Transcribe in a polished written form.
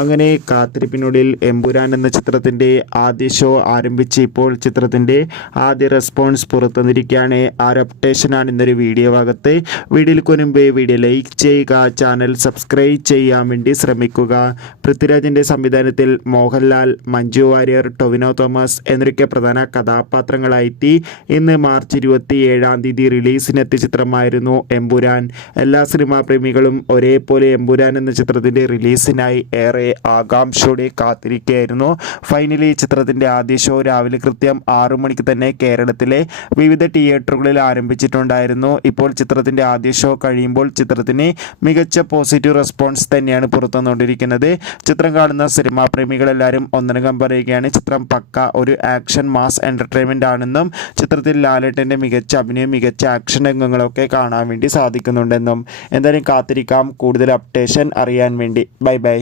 അങ്ങനെ കാത്തിരിപ്പിനുള്ളിൽ എമ്പുരാൻ എന്ന ചിത്രത്തിൻ്റെ ആദ്യ ഷോ ആരംഭിച്ച് ഇപ്പോൾ ചിത്രത്തിൻ്റെ ആദ്യ റെസ്പോൺസ് പുറത്തുവന്നിരിക്കുകയാണ്. ആ ഒരു അപ്ഡേഷനാണ് ഇന്നൊരു വീഡിയോ ഭാഗത്ത്. വീഡിയോയിൽ മുൻപ് വീഡിയോ ലൈക്ക് ചെയ്യുക, ചാനൽ സബ്സ്ക്രൈബ് ചെയ്യാൻ വേണ്ടി ശ്രമിക്കുക. പൃഥ്വിരാജിൻ്റെ സംവിധാനത്തിൽ മോഹൻലാൽ, മഞ്ജു വാര്യർ, ടൊവിനോ തോമസ് എന്നൊക്കെ പ്രധാന കഥാപാത്രങ്ങളായെത്തി ഇന്ന് മാർച്ച് 27 റിലീസിനെത്തിയ ചിത്രമായിരുന്നു എമ്പുരാൻ. എല്ലാ സിനിമാ പ്രേമികളും ഒരേപോലെ എമ്പുരാൻ എന്ന ചിത്രത്തിൻ്റെ റിലീസിനായി ഏറെ ആകാംക്ഷയോടെ കാത്തിരിക്കുകയായിരുന്നു. ഫൈനലി ചിത്രത്തിൻ്റെ ആദ്യ ഷോ രാവിലെ കൃത്യം 6 മണിക്ക് തന്നെ കേരളത്തിലെ വിവിധ തിയേറ്ററുകളിൽ ആരംഭിച്ചിട്ടുണ്ടായിരുന്നു. ഇപ്പോൾ ചിത്രത്തിൻ്റെ ആദ്യ ഷോ കഴിയുമ്പോൾ ചിത്രത്തിന് മികച്ച പോസിറ്റീവ് റെസ്പോൺസ് തന്നെയാണ് പുറത്തുവന്നുകൊണ്ടിരിക്കുന്നത്. ചിത്രം കാണുന്ന സിനിമാ പ്രേമികളെല്ലാവരും ഒന്നടങ്കം പറയുകയാണ് ചിത്രം പക്ക ഒരു ആക്ഷൻ മാസ് എൻ്റർടൈൻമെൻ്റ് ആണെന്നും ചിത്രത്തിൽ ലാലേട്ടൻ്റെ മികച്ച അഭിനയം, മികച്ച ആക്ഷൻ രംഗങ്ങളൊക്കെ കാണാൻ വേണ്ടി സാധിക്കുന്നുണ്ടെന്നും. എന്തായാലും കാത്തിരിക്കാം കൂടുതൽ അപ്ഡേഷൻ അറിയാൻ വേണ്ടി. Bye bye.